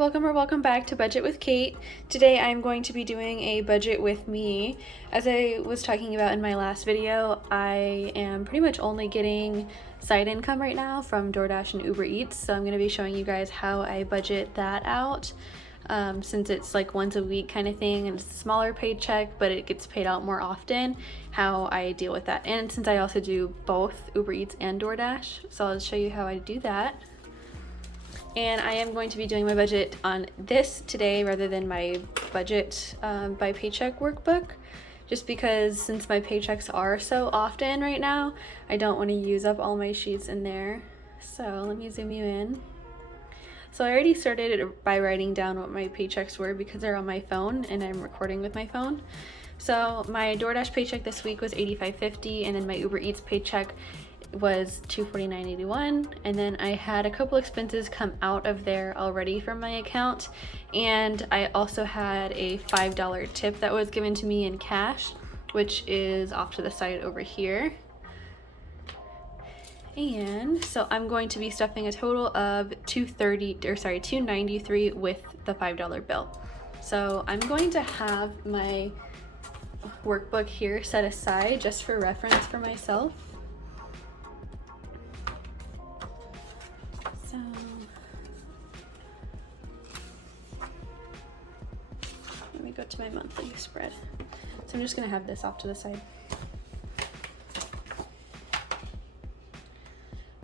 welcome or welcome back to Budget with Kate. Today I'm going to be doing a budget with me. As I was talking about in my last video, I am pretty much only getting side income right now from DoorDash and Uber Eats, so I'm going to be showing you guys how I budget that out. Since it's like once a week kind of thing and it's a smaller paycheck, but it gets paid out more often, how I deal with that. And since I also do both Uber Eats and DoorDash, so I'll show you how I do that. And I am going to be doing my budget on this today rather than my budget by paycheck workbook, just because since my paychecks are so often right now, I don't want to use up all my sheets in there. So let me zoom you in. So I already started by writing down what my paychecks were because they're on my phone and I'm recording with my phone. So my DoorDash paycheck this week was $85.50, and then my Uber Eats paycheck was $249.81, and then I had a couple expenses come out of there already from my account, and I also had a $5 tip that was given to me in cash, which is off to the side over here. And so I'm going to be stuffing a total of $293 with the $5 bill. So I'm going to have my workbook here set aside just for reference for myself. So let me go to my monthly spread. So I'm just gonna have this off to the side.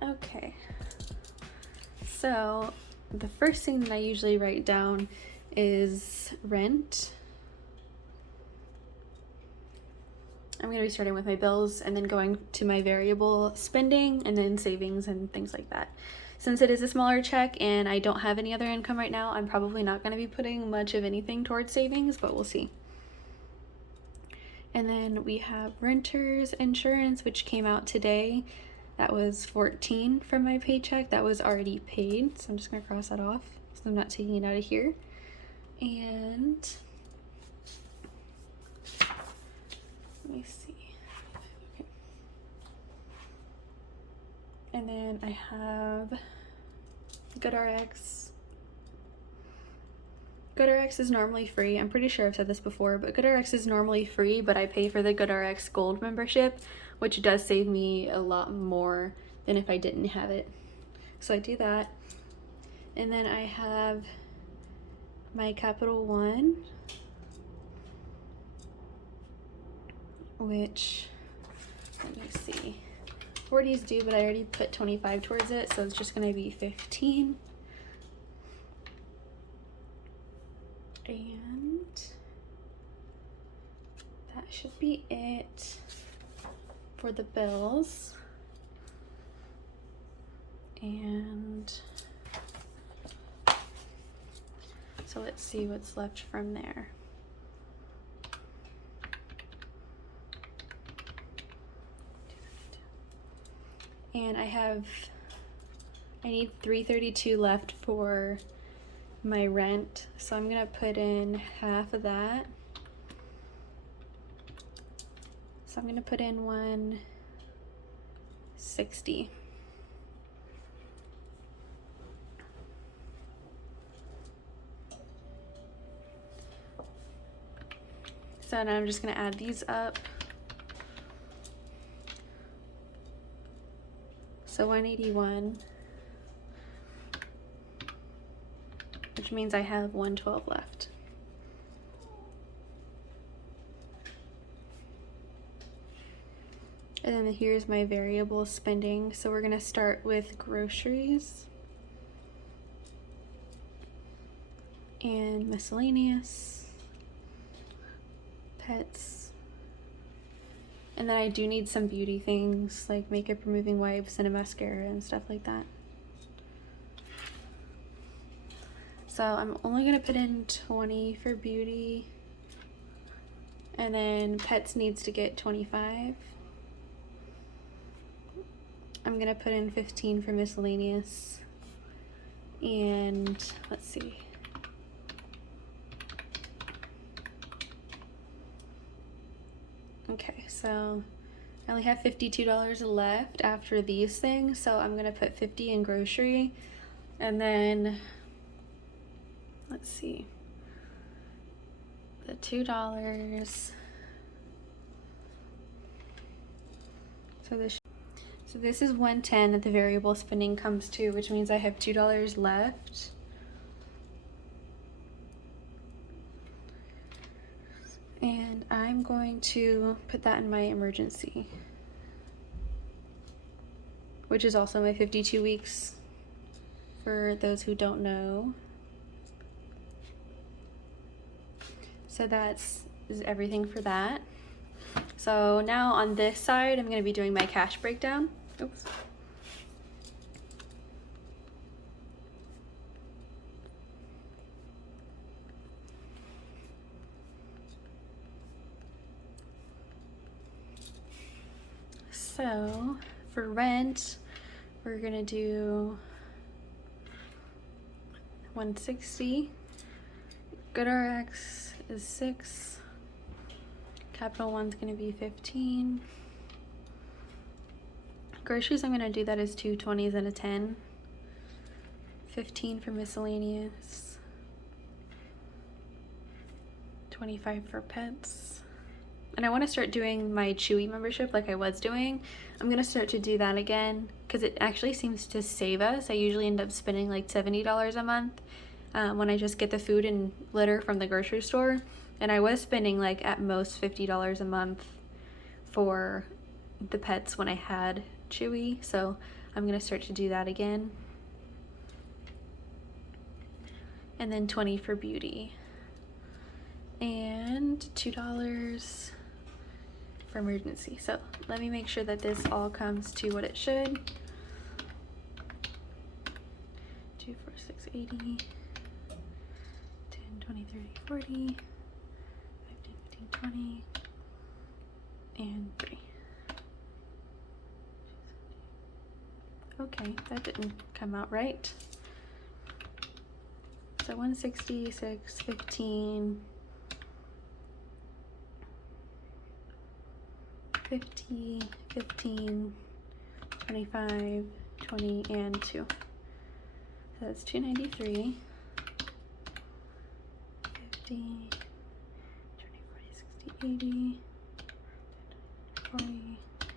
Okay, so the first thing that I usually write down is rent. I'm going to be starting with my bills and then going to my variable spending and then savings and things like that. Since it is a smaller check and I don't have any other income right now, I'm probably not going to be putting much of anything towards savings, but we'll see. And then we have renter's insurance, which came out today. That was $14 from my paycheck. That was already paid, so I'm just going to cross that off so I'm not taking it out of here. And let me see. Okay. And then I have GoodRx. GoodRx is normally free. I'm pretty sure I've said this before, but GoodRx is normally free, but I pay for the GoodRx Gold membership, which does save me a lot more than if I didn't have it. So I do that. And then I have my Capital One, which, let me see, 40's due, but I already put 25 towards it, so it's just gonna be 15. And that should be it for the bills. And so let's see what's left from there. And I need $332 left for my rent, so I'm gonna put in half of that. So I'm gonna put in $160. So now I'm just gonna add these up. So 181, which means I have 112 left. And then here's my variable spending. So we're gonna start with groceries and miscellaneous, pets. And then I do need some beauty things like makeup removing wipes and a mascara and stuff like that. So I'm only gonna put in 20 for beauty, and then pets needs to get 25. I'm gonna put in 15 for miscellaneous, and let's see. Okay, so I only have $52 left after these things, so I'm gonna put 50 in grocery, and then let's see, the $2. So this is 110 that the variable spending comes to, which means I have $2 left. And I'm going to put that in my emergency, which is also my 52 weeks for those who don't know. So that's everything for that. So now on this side, I'm going to be doing my cash breakdown. Oops. So for rent, we're going to do $160. GoodRx is $6. Capital One's gonna be $15. Groceries, I'm gonna do that as 2 20s and a 10. $15 for miscellaneous. $25 for pets. And I want to start doing my Chewy membership like I was doing. I'm gonna start to do that again because it actually seems to save us. I usually end up spending like $70 a month when I just get the food and litter from the grocery store. And I was spending like at most $50 a month for the pets when I had Chewy. So I'm gonna start to do that again. And then $20 for beauty. And $2 for emergency. So let me make sure that this all comes to what it should. 2, 4, 6, 80, 10, 20, 30, 40, 20, and 3. Okay, that didn't come out right. So 166, 15, 50, 15, 25, 20, and 2. So that's 293, 50, 80, 40, 5,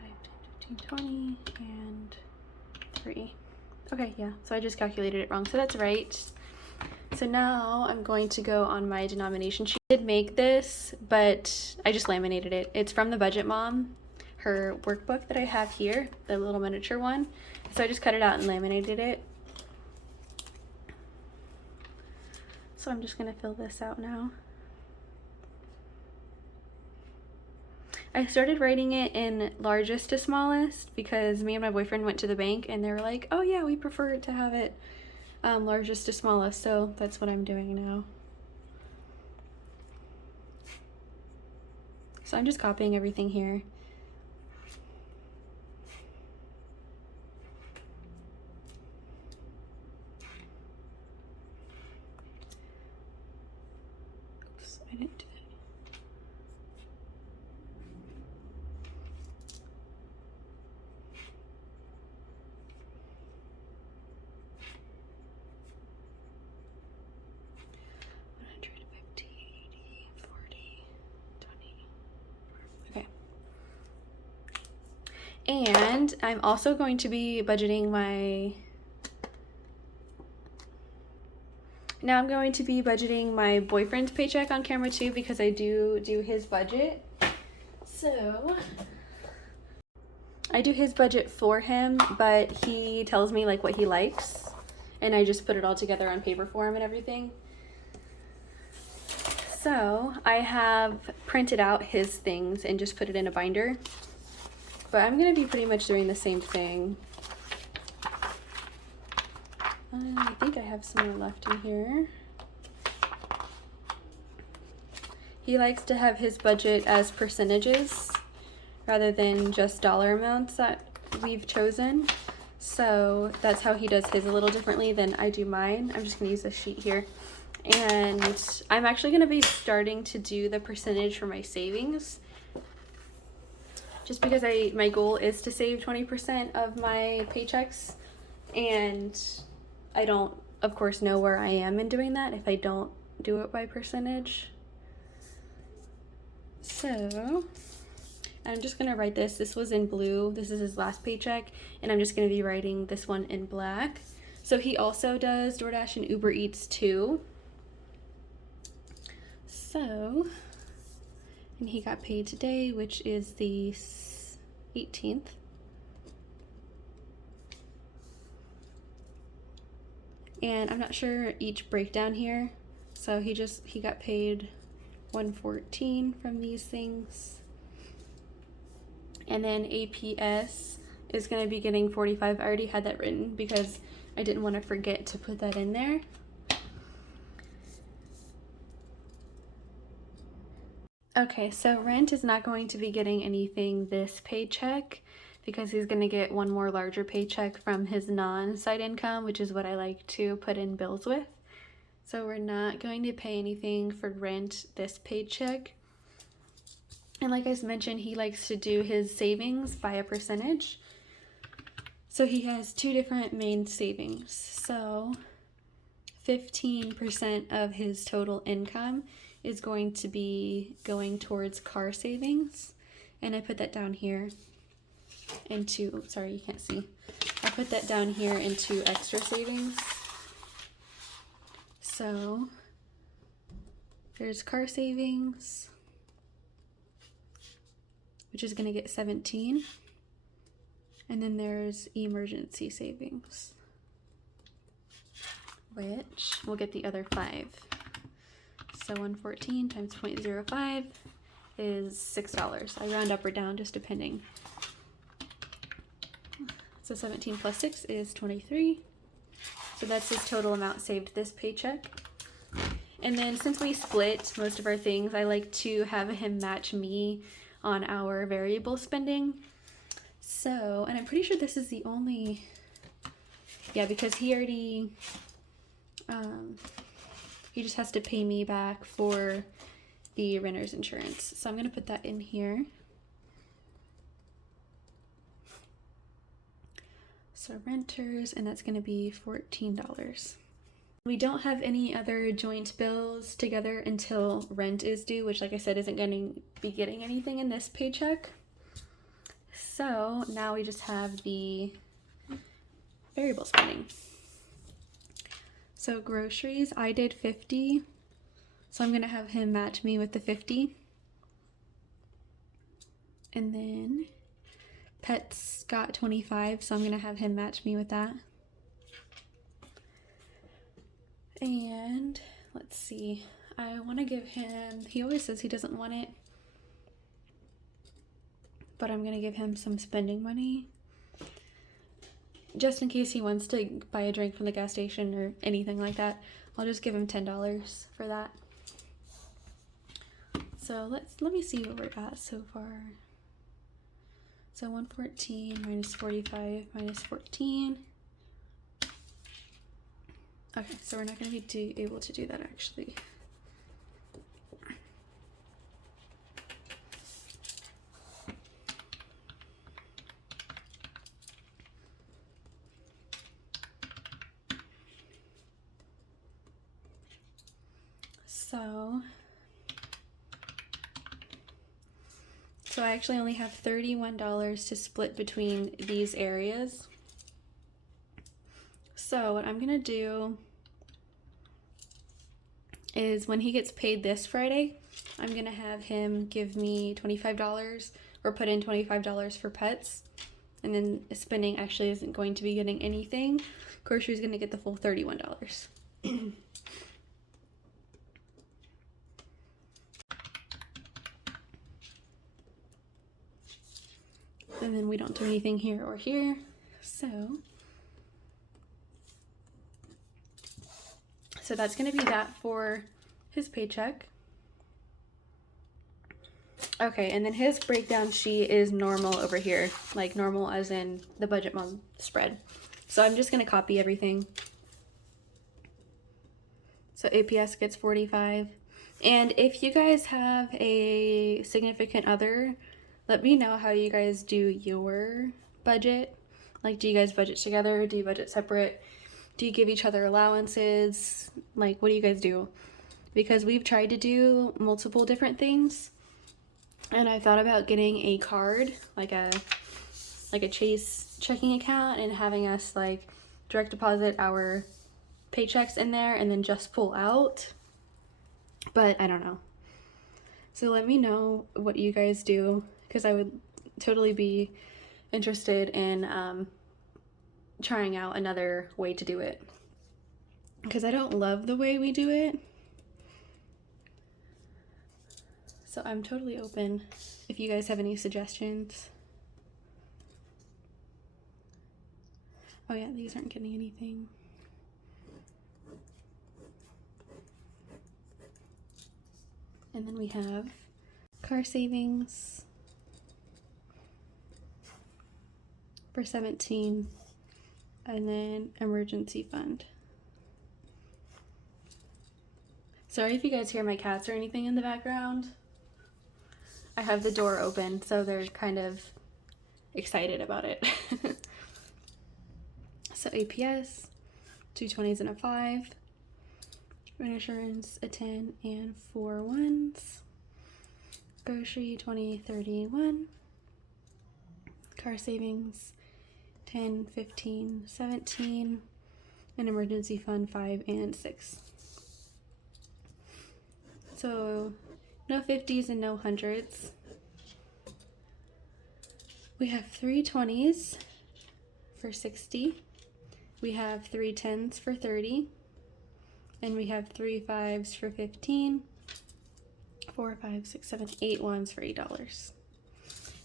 10, 15, 20, and 3. Okay, yeah, so I just calculated it wrong, so that's right. So now I'm going to go on my denomination sheet. I did make this, but I just laminated it. It's from the Budget Mom, her workbook that I have here, the little miniature one. So I just cut it out and laminated it. So I'm just gonna fill this out now. I started writing it in largest to smallest because me and my boyfriend went to the bank and they were like, oh yeah, we prefer to have it largest to smallest, so that's what I'm doing now. So I'm just copying everything here. Oops, I didn't do that. And I'm also going to be budgeting my, now I'm going to be budgeting my boyfriend's paycheck on camera too because I do his budget. So I do his budget for him, but he tells me like what he likes and I just put it all together on paper for him and everything. So I have printed out his things and just put it in a binder. But I'm going to be pretty much doing the same thing. I think I have some more left in here. He likes to have his budget as percentages rather than just dollar amounts that we've chosen. So that's how he does his a little differently than I do mine. I'm just going to use this sheet here. And I'm actually going to be starting to do the percentage for my savings. Just because my goal is to save 20% of my paychecks, and I don't of course, know where I am in doing that if I don't do it by percentage. So I'm just gonna write this. This was in blue. This is his last paycheck, and I'm just gonna be writing this one in black. So he also does DoorDash and Uber Eats too. So, and he got paid today, which is the 18th. And I'm not sure each breakdown here. So he got paid $114 from these things. And then APS is going to be getting $45. I already had that written because I didn't want to forget to put that in there. Okay, so rent is not going to be getting anything this paycheck because he's going to get one more larger paycheck from his non-side income, which is what I like to put in bills with. So we're not going to pay anything for rent this paycheck. And like I mentioned, he likes to do his savings by a percentage. So he has two different main savings. So 15% of his total income is going to be going towards car savings. And I put that down here into, sorry, you can't see. I put that down here into extra savings. So there's car savings, which is going to get 17. And then there's emergency savings, which will get the other 5. So 114 times 0.05 is $6. I round up or down, just depending. So 17 plus 6 is 23. So that's his total amount saved this paycheck. And then since we split most of our things, I like to have him match me on our variable spending. So, and I'm pretty sure this is the only, yeah, because he already, he just has to pay me back for the renter's insurance. So I'm going to put that in here. So renters, and that's going to be $14. We don't have any other joint bills together until rent is due, which, like I said, isn't going to be getting anything in this paycheck. So now we just have the variable spending. So groceries, I did 50. So I'm going to have him match me with the 50. And then pets got 25, so I'm going to have him match me with that. And let's see, I want to give him, he always says he doesn't want it, but I'm going to give him some spending money just in case he wants to buy a drink from the gas station or anything like that. I'll just give him $10 for that. So let me see what we're at so far. So 114 minus 45 minus 14. Okay, so we're not going to be able to do that actually. So I actually only have $31 to split between these areas. So what I'm gonna do is when he gets paid this Friday, I'm gonna have him give me $25 or put in $25 for pets. And then spending actually isn't going to be getting anything. Grocery's gonna get the full $31. And then we don't do anything here or here. So that's going to be that for his paycheck. Okay, and then his breakdown sheet is normal over here, like normal as in the budget month spread. So I'm just going to copy everything. So APS gets 45. And if you guys have a significant other, let me know how you guys do your budget. Like, do you guys budget together? Do you budget separate? Do you give each other allowances? Like, what do you guys do? Because we've tried to do multiple different things, and I thought about getting a card, like a Chase checking account, and having us like direct deposit our paychecks in there and then just pull out. But I don't know. So let me know what you guys do, because I would totally be interested in trying out another way to do it, because I don't love the way we do it. So I'm totally open if you guys have any suggestions. Oh yeah, these aren't getting anything. And then we have car savings for 17, and then emergency fund. Sorry if you guys hear my cats or anything in the background. I have the door open, so they're kind of excited about it. So APS, 2 20s and a 5. Insurance, a 10 and 4 ones. Grocery, 20, 31. Car savings, 10, 15, 17. And emergency fund, 5 and 6. So no 50s and no 100s. We have 3 20s for 60. We have 3 10s for 30. And we have 3 5s for 15. 4 5 6 7 8 ones for $8.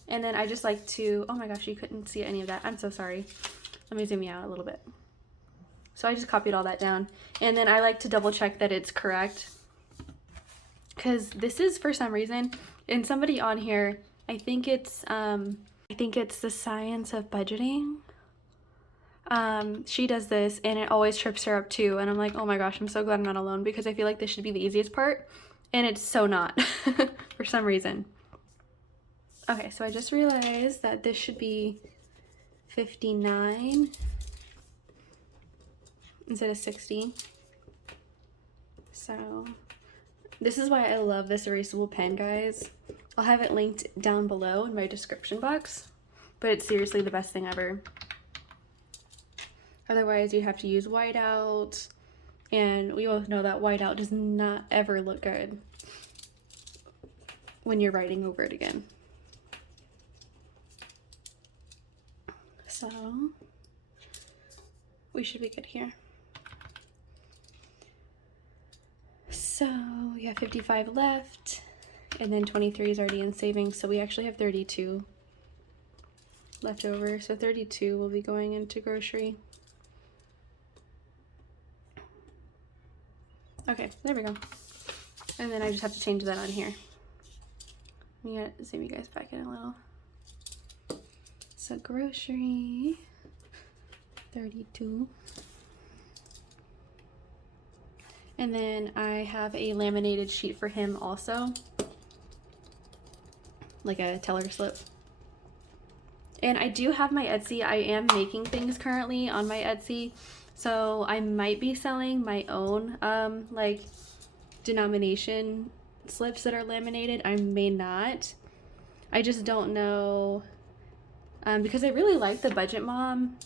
And then I just like to, oh my gosh, you couldn't see any of that. I'm so sorry. Let me zoom you out a little bit. So I just copied all that down. And then I like to double check that it's correct, because this is, for some reason, and somebody on here, I think it's the science of budgeting. She does this and it always trips her up too, and I'm like, oh my gosh, I'm so glad I'm not alone, because I feel like this should be the easiest part, and it's so not for some reason. Okay, so I just realized that this should be 59 instead of 60. So this is why I love this erasable pen, guys. I'll have it linked down below in my description box, but it's seriously the best thing ever. Otherwise, you have to use whiteout, and we both know that whiteout does not ever look good when you're writing over it again. So we should be good here. So we have 55 left, and then 23 is already in savings, so we actually have 32 left over. So 32 will be going into grocery. Okay, there we go. And then I just have to change that on here. I'm gonna zoom you guys back in a little. So grocery, 32. And then I have a laminated sheet for him also, like a teller slip. And I do have my Etsy. I am making things currently on my Etsy, so I might be selling my own like denomination slips that are laminated. I may not. I just don't know, because I really like the Budget Mom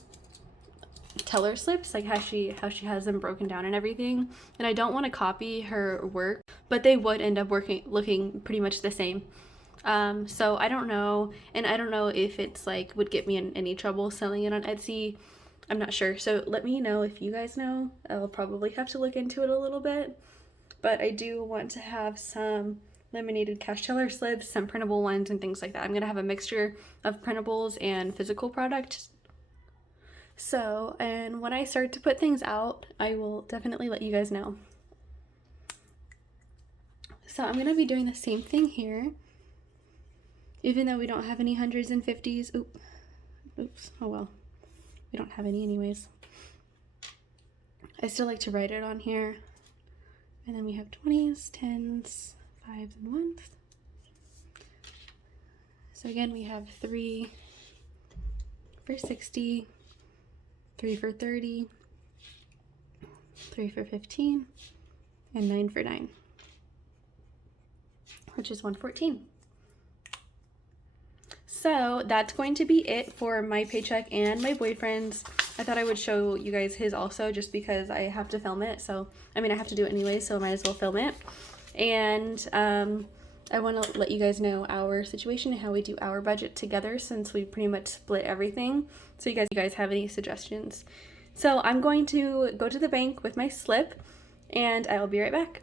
teller slips, like how she has them broken down and everything, and I don't want to copy her work, but they would end up looking pretty much the same. So I don't know, and I don't know if it's like would get me in any trouble selling it on Etsy. I'm not sure, so let me know if you guys know. I'll probably have to look into it a little bit, but I do want to have some laminated cash teller slips, some printable ones, and things like that. I'm gonna have a mixture of printables and physical products. So, and when I start to put things out, I will definitely let you guys know. So I'm gonna be doing the same thing here, even though we don't have any 100s and 50s. Oops, oh well, we don't have any anyways. I still like to write it on here. And then we have 20s, 10s, 5s, and 1s. So again, we have 3 for 60, 3 for 30, 3 for 15, and 9 for 9, which is 114. So that's going to be it for my paycheck and my boyfriend's. I thought I would show you guys his also, just because I have to film it. So, I mean, I have to do it anyway, so I might as well film it. And I want to let you guys know our situation and how we do our budget together, since we pretty much split everything. So you guys have any suggestions? So I'm going to go to the bank with my slip, and I'll be right back.